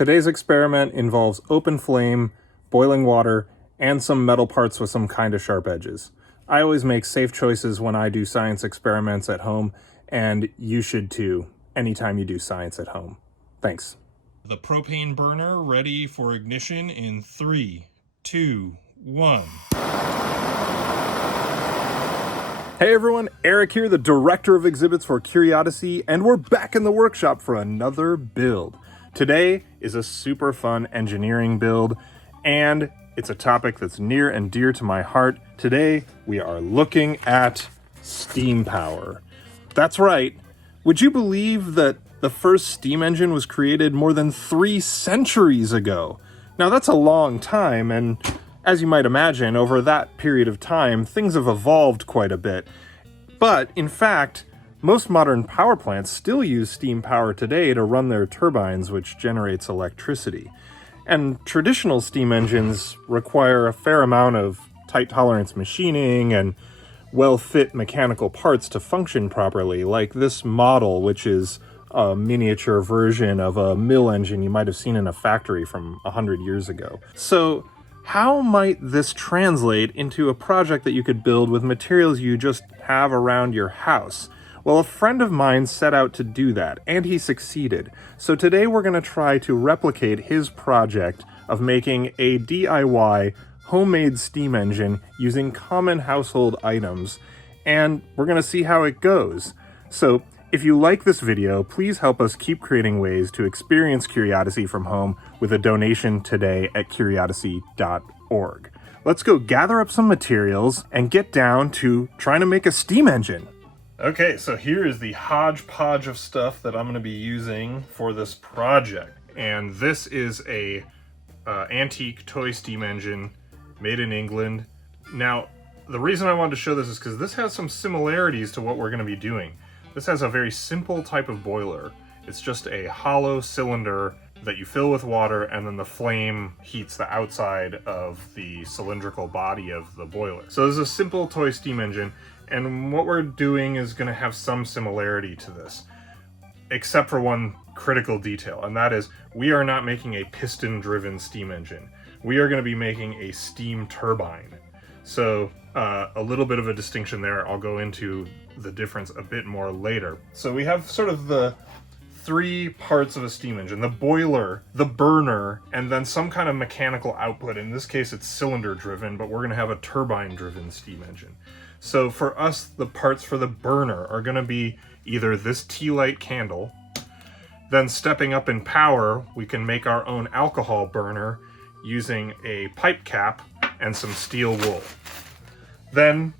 Today's experiment involves open flame, boiling water, and some metal parts with some kind of sharp edges. I always make safe choices when I do science experiments at home, and you should too, anytime you do science at home. Thanks. The propane burner ready for ignition in 3, 2, 1. Hey everyone, Eric here, the director of exhibits for Curiodyssey, and we're back in the workshop for another build. Today is a super fun engineering build, and it's a topic that's near and dear to my heart. Today, we are looking at steam power. That's right. Would you believe that the first steam engine was created more than 3 centuries ago? Now that's a long time, and as you might imagine, over that period of time, things have evolved quite a bit. But, in fact, most modern power plants still use steam power today to run their turbines, which generates electricity. And traditional steam engines require a fair amount of tight tolerance machining and well-fit mechanical parts to function properly, like this model, which is a miniature version of a mill engine you might have seen in a factory from 100 years ago. So, how might this translate into a project that you could build with materials you just have around your house? Well, a friend of mine set out to do that, and he succeeded. So today we're going to try to replicate his project of making a DIY homemade steam engine using common household items, and we're going to see how it goes. So if you like this video, please help us keep creating ways to experience Curiodyssey from home with a donation today at curiodyssey.org. Let's go gather up some materials and get down to trying to make a steam engine. Okay, so here is the hodgepodge of stuff that I'm going to be using for this project. And this is a antique toy steam engine made in England. Now, the reason I wanted to show this is because this has some similarities to what we're going to be doing. This has a very simple type of boiler. It's just a hollow cylinder that you fill with water, and then the flame heats the outside of the cylindrical body of the boiler. So this is a simple toy steam engine, and what we're doing is going to have some similarity to this, except for one critical detail, and that is we are not making a piston-driven steam engine. We are going to be making a steam turbine. So a little bit of a distinction there. I'll go into the difference a bit more later. So we have sort of the 3 parts of a steam engine: the boiler, the burner, and then some kind of mechanical output. In this case, it's cylinder driven, but we're going to have a turbine driven steam engine. So for us, the parts for the burner are going to be either this tea light candle, then stepping up in power, we can make our own alcohol burner using a pipe cap and some steel wool. Then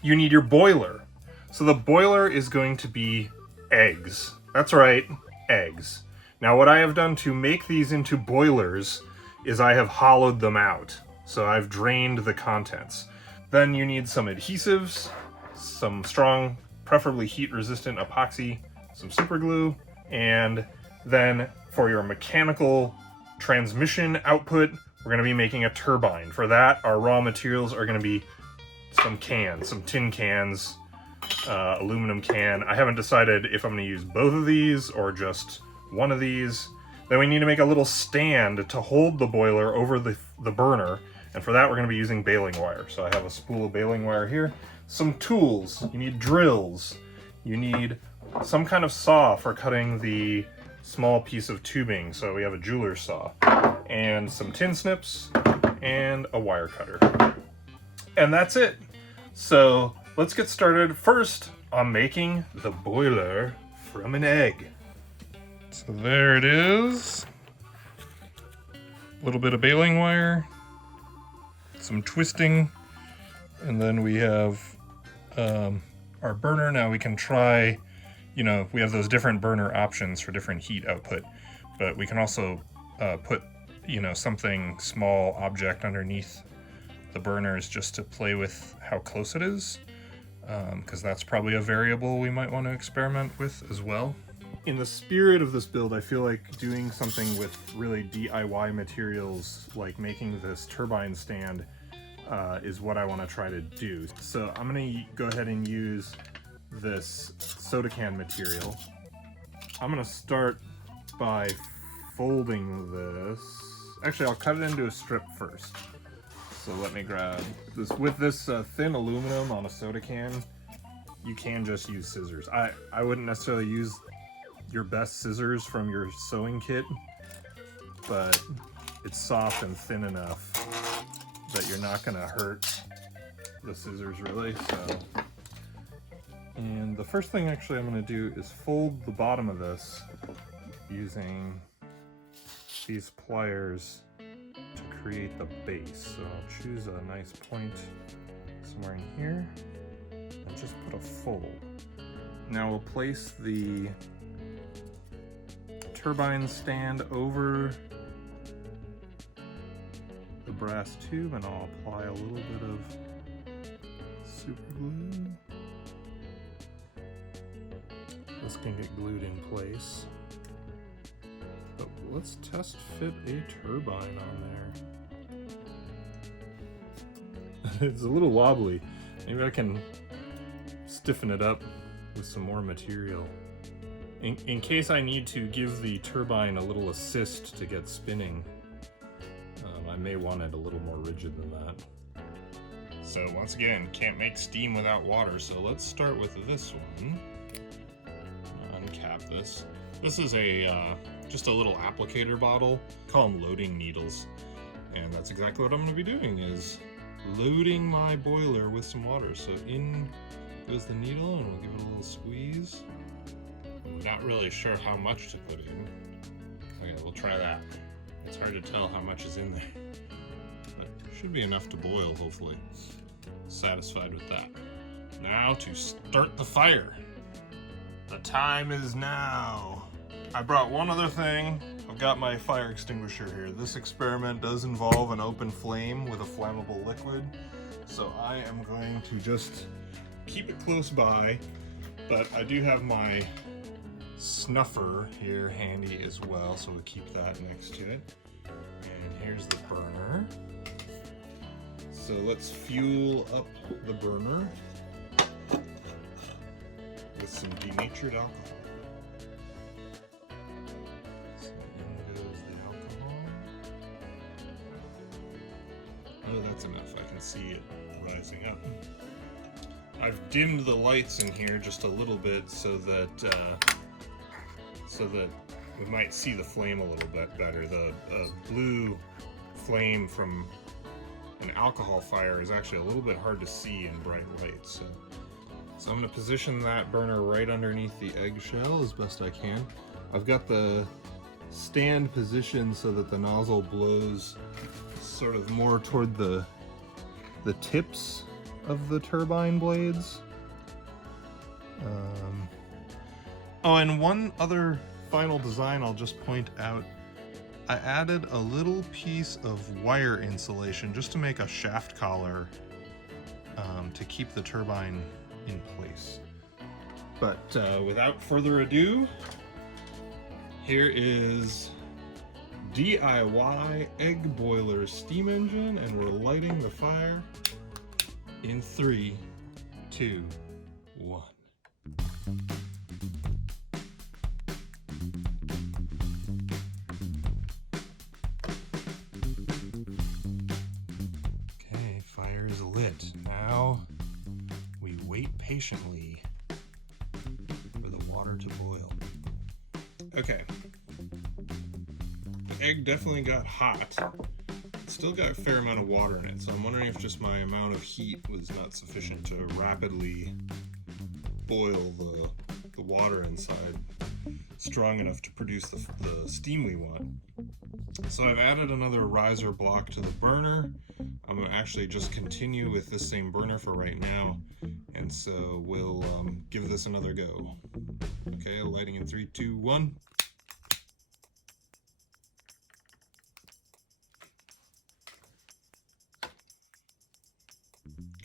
you need your boiler. So the boiler is going to be eggs. That's right, eggs. Now what I have done to make these into boilers is I have hollowed them out. So I've drained the contents. Then you need some adhesives, some strong, preferably heat-resistant epoxy, some super glue, and then for your mechanical transmission output, we're going to be making a turbine. For that, our raw materials are going to be some cans, some tin cans, aluminum can. I haven't decided if I'm going to use both of these or just one of these. Then we need to make a little stand to hold the boiler over the burner, and for that we're going to be using baling wire. So I have a spool of baling wire here. Some tools. You need drills. You need some kind of saw for cutting the small piece of tubing. So we have a jeweler's saw. And some tin snips and a wire cutter. And that's it. So let's get started first on making the boiler from an egg. So there it is. A little bit of baling wire, some twisting, and then we have our burner. Now we can try, we have those different burner options for different heat output, but we can also put, something small object underneath the burners just to play with how close it is, because that's probably a variable we might want to experiment with as well. In the spirit of this build, I feel like doing something with really DIY materials, like making this turbine stand, is what I want to try to do. So I'm going to go ahead and use this soda can material. I'm going to start by folding this. Actually, I'll cut it into a strip first. So let me grab this. With this thin aluminum on a soda can, you can just use scissors. I wouldn't necessarily use your best scissors from your sewing kit, but it's soft and thin enough that you're not gonna hurt the scissors really. So, and the first thing actually I'm gonna do is fold the bottom of this using these pliers to create the base. So I'll choose a nice point somewhere in here and just put a fold. Now we'll place the turbine stand over the brass tube, and I'll apply a little bit of super glue. This can get glued in place. But let's test fit a turbine on there. It's a little wobbly. Maybe I can stiffen it up with some more material. In case I need to give the turbine a little assist to get spinning, I may want it a little more rigid than that. So once again, can't make steam without water, so let's start with this one. Uncap this. This is a just a little applicator bottle. Call them loading needles. And that's exactly what I'm gonna be doing, is loading my boiler with some water. So in goes the needle, and we'll give it a little squeeze. I'm not really sure how much to put in. Okay, we'll try that. It's hard to tell how much is in there. But it should be enough to boil, hopefully. Satisfied with that. Now to start the fire. The time is now. I brought one other thing. I've got my fire extinguisher here. This experiment does involve an open flame with a flammable liquid. So I am going to just keep it close by, but I do have my snuffer here handy as well, so we'll keep that next to it. And here's the burner. So let's fuel up the burner with some denatured alcohol. So in goes the alcohol. Oh, that's enough. I can see it rising up. I've dimmed the lights in here just a little bit so that we might see the flame a little bit better. The blue flame from an alcohol fire is actually a little bit hard to see in bright light. So I'm going to position that burner right underneath the eggshell as best I can. I've got the stand positioned so that the nozzle blows sort of more toward the tips of the turbine blades. Oh, and one other final design I'll just point out. I added a little piece of wire insulation just to make a shaft collar to keep the turbine in place. But without further ado, here is DIY egg boiler steam engine, and we're lighting the fire in 3, 2, 1. Okay, fire is lit. Now we wait patiently for the water to boil. Okay. The egg definitely got hot. It's still got a fair amount of water in it, so I'm wondering if just my amount of heat was not sufficient to rapidly boil the water inside strong enough to produce the steam we want. So I've added another riser block to the burner. I'm going to actually just continue with this same burner for right now, and so we'll give this another go. Okay, lighting in 3, 2, 1.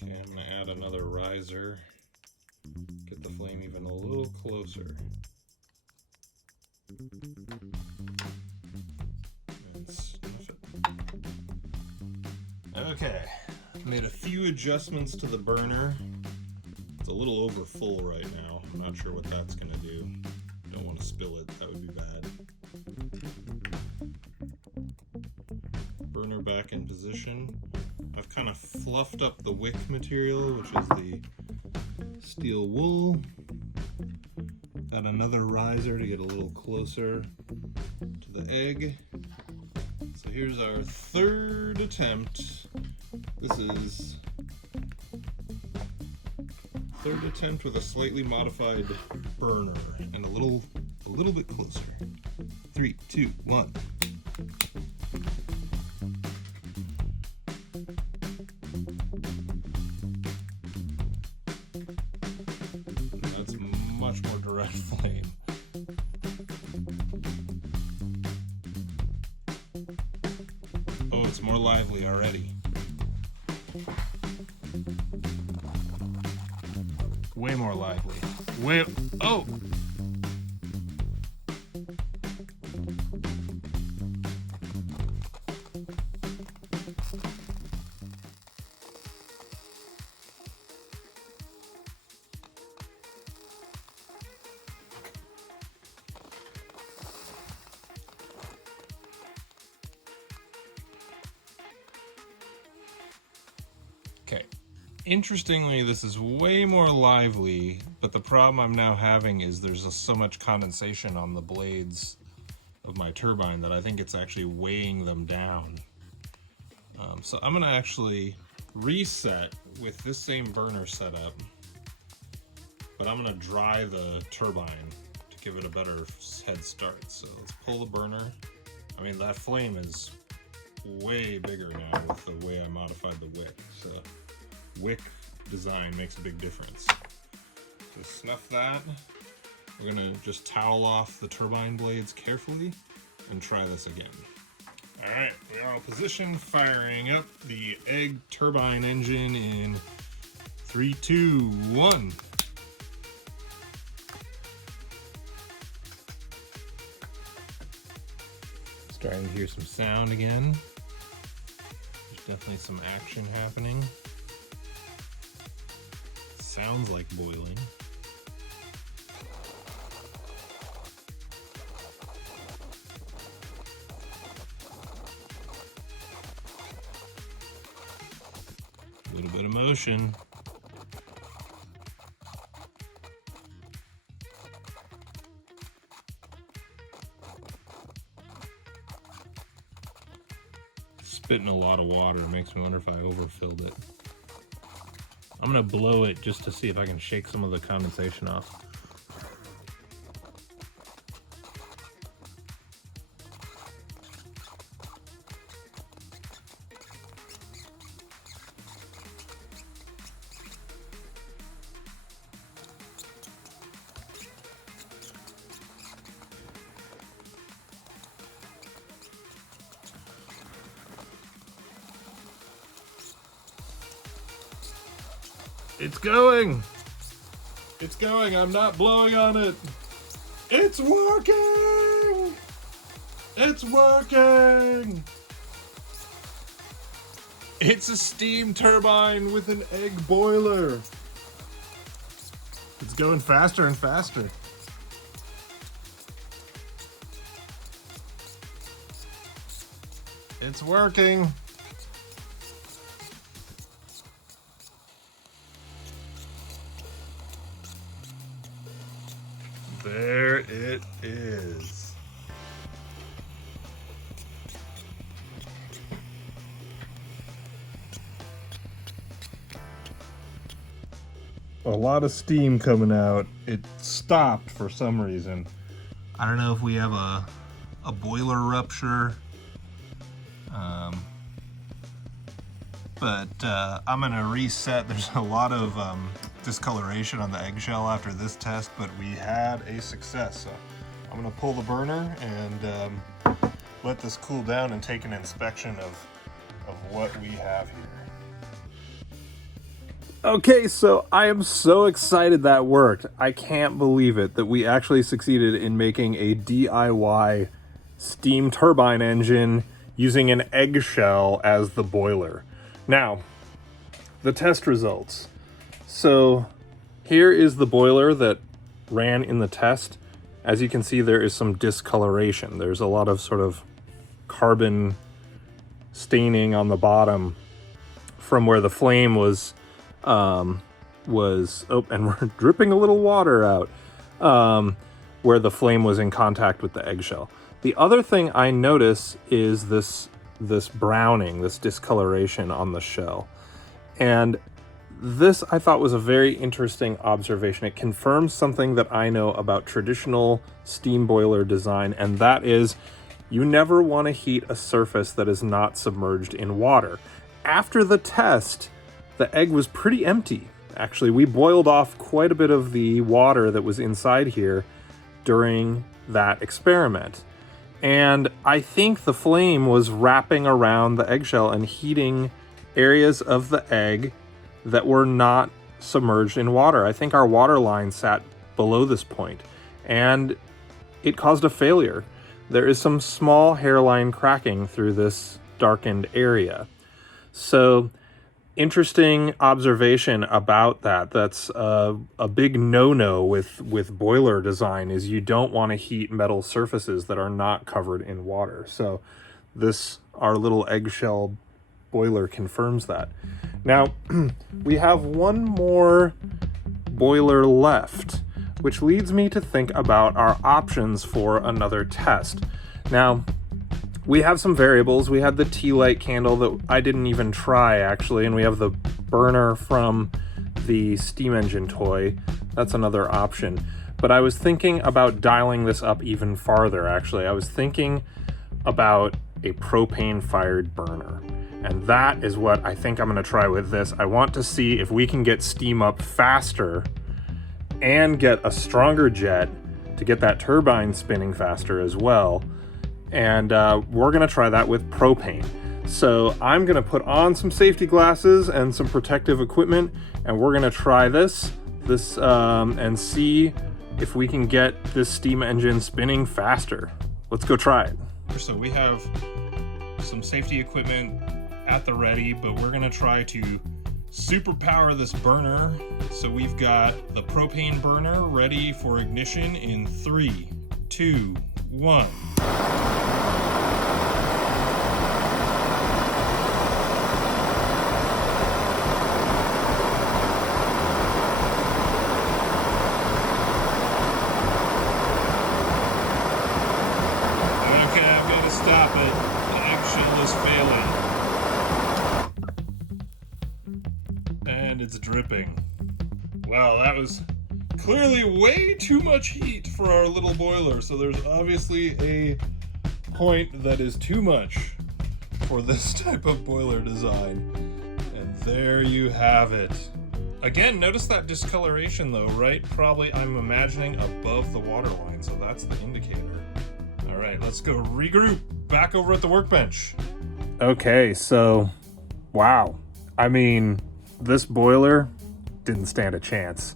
Okay, I'm going to add another riser, get the flame even a little closer. And snuff it. Okay, made a few adjustments to the burner. It's a little over full right now. I'm not sure what that's going to do. Don't want to spill it, that would be bad. Burner back in position. I've kind of fluffed up the wick material, which is the steel wool. Got another riser to get a little closer to the egg. So here's our third attempt. This is third attempt with a slightly modified burner and a little bit closer. 3, 2, 1. That's much more direct flame. Oh, it's more lively already. Way more lively. Oh! Okay. Interestingly, this is way more lively, but the problem I'm now having is there's so much condensation on the blades of my turbine that I think it's actually weighing them down. So I'm gonna actually reset with this same burner setup, but I'm gonna dry the turbine to give it a better head start. So let's pull the burner. I mean, that flame is way bigger now with the way I modified the wick. So wick design makes a big difference. So snuff that. We're gonna just towel off the turbine blades carefully and try this again. All right, we're on position, firing up the egg turbine engine in 3, 2, 1. Starting to hear some sound again. There's definitely some action happening. Sounds like boiling. A little bit of motion. Spitting a lot of water. It makes me wonder if I overfilled it. I'm gonna blow it just to see if I can shake some of the condensation off. It's going! It's going, I'm not blowing on it! It's working! It's working! It's a steam turbine with an egg boiler! It's going faster and faster. It's working! There it is. A lot of steam coming out. It stopped for some reason. I don't know if we have a boiler rupture. But I'm gonna reset. There's a lot of discoloration on the eggshell after this test, but we had a success. So I'm gonna pull the burner and let this cool down and take an inspection of what we have here. Okay, so I am so excited that worked. I can't believe it that we actually succeeded in making a DIY steam turbine engine using an eggshell as the boiler. Now, the test results. So here is the boiler that ran in the test. As you can see, there is some discoloration. There's a lot of sort of carbon staining on the bottom from where the flame was, and we're dripping a little water out, where the flame was in contact with the eggshell. The other thing I notice is this browning, this discoloration on the shell. And this I thought was a very interesting observation. It confirms something that I know about traditional steam boiler design, and that is you never want to heat a surface that is not submerged in water. After the test, the egg was pretty empty. Actually, we boiled off quite a bit of the water that was inside here during that experiment. And I think the flame was wrapping around the eggshell and heating areas of the egg that were not submerged in water. I think our water line sat below this point, and it caused a failure. There is some small hairline cracking through this darkened area. So, interesting observation about that. That's a big no-no with boiler design, is you don't want to heat metal surfaces that are not covered in water. So our little eggshell boiler confirms that. Now, we have one more boiler left, which leads me to think about our options for another test. Now, we have some variables. We had the tea light candle that I didn't even try, actually, and we have the burner from the steam engine toy. That's another option. But I was thinking about dialing this up even farther, actually. I was thinking about a propane-fired burner. And that is what I think I'm going to try with this. I want to see if we can get steam up faster and get a stronger jet to get that turbine spinning faster as well. And we're going to try that with propane. So I'm going to put on some safety glasses and some protective equipment, and we're going to try this and see if we can get this steam engine spinning faster. Let's go try it. So we have some safety equipment at the ready, but we're going to try to superpower this burner. So we've got the propane burner ready for ignition in 3, 2, 1. Stop it. The eggshell is failing. And it's dripping. Wow, that was clearly way too much heat for our little boiler. So there's obviously a point that is too much for this type of boiler design. And there you have it. Again, notice that discoloration though, right? Probably, I'm imagining, above the water line. So that's the indicator. All right, let's go regroup back over at the workbench. Okay, so, wow. I mean, this boiler didn't stand a chance.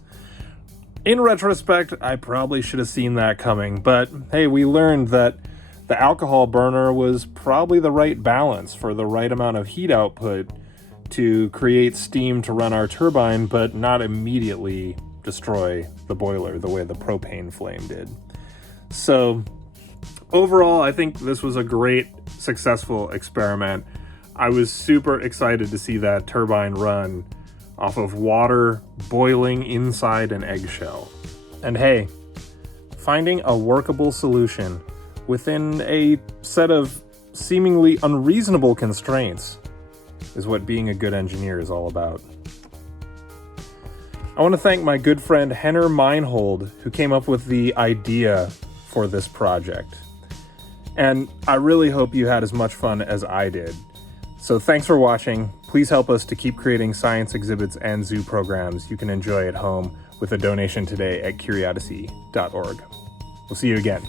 In retrospect, I probably should have seen that coming, but hey, we learned that the alcohol burner was probably the right balance for the right amount of heat output to create steam to run our turbine, but not immediately destroy the boiler the way the propane flame did. So, overall, I think this was a great, successful experiment. I was super excited to see that turbine run off of water boiling inside an eggshell. And hey, finding a workable solution within a set of seemingly unreasonable constraints is what being a good engineer is all about. I want to thank my good friend Henner Meinhold, who came up with the idea for this project. And I really hope you had as much fun as I did. So thanks for watching. Please help us to keep creating science exhibits and zoo programs you can enjoy at home with a donation today at Curiodyssey.org. We'll see you again.